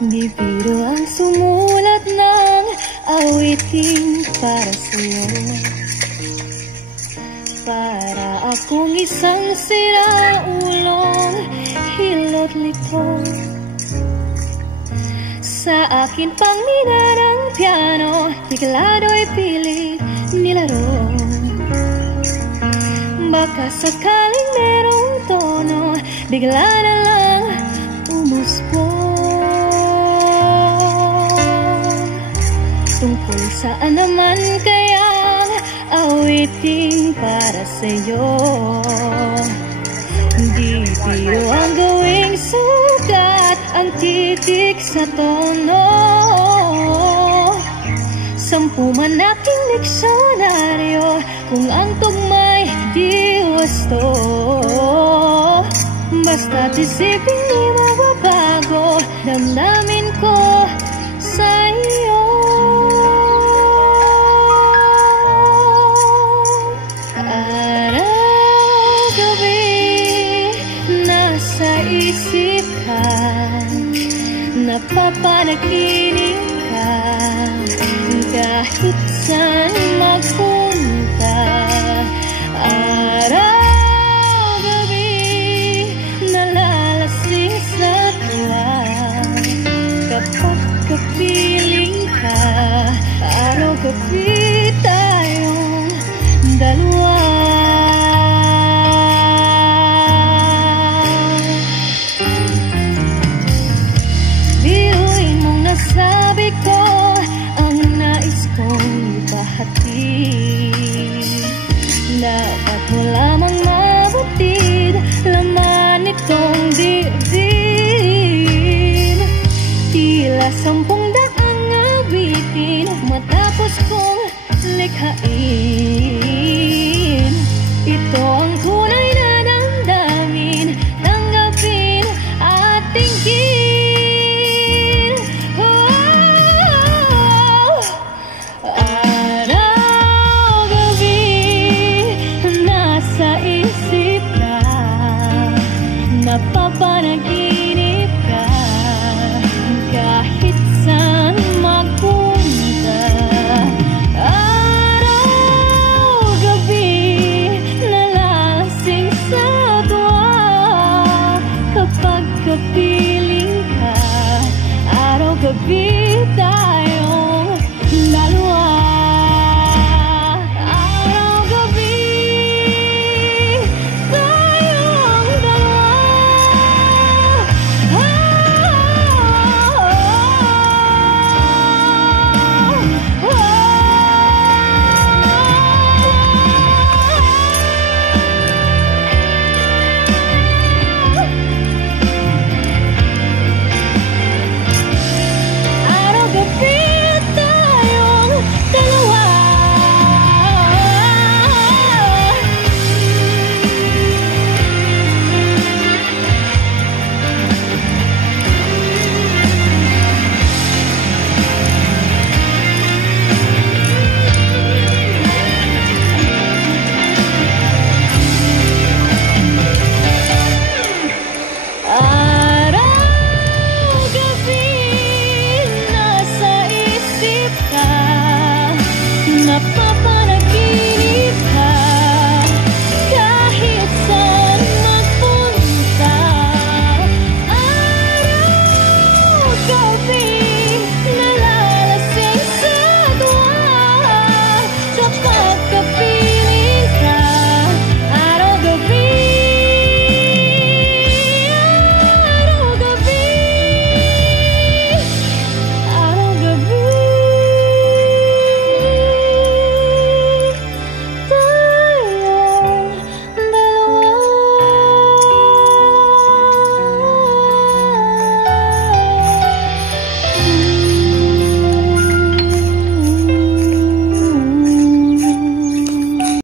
Di biro ang sumulat ng awitin para sa'yo. Para akong isang siraulong hilot lito. Sa akin pang ninarang piano, tiklado'y pilit nilaro. Baka sakaling merong tono, bigla na lang umuspo. Tungkol saan naman kayang awitin para sa'yo? Di biro ang gawing sugat, ang titik sa tono. 10 man aking diksyonaryo, kung ang tugma'y di wasto. Basta't isipin di mababago, damdamin ko sa'yo. Araw-gabi nasa isip ka, napapanaginip ka, kahit saan magpunta. Araw-gabi nalalasing sa tuwa, kapag kapiling ka. Araw-gabi tayong dalawa. Biruin mong nasabi ko ang nais kong ipahatid. Dapat mo lamang mabutid laman itong dibdib. Tila 10 daang awitin matapos kong likhain. Ito ang tunay na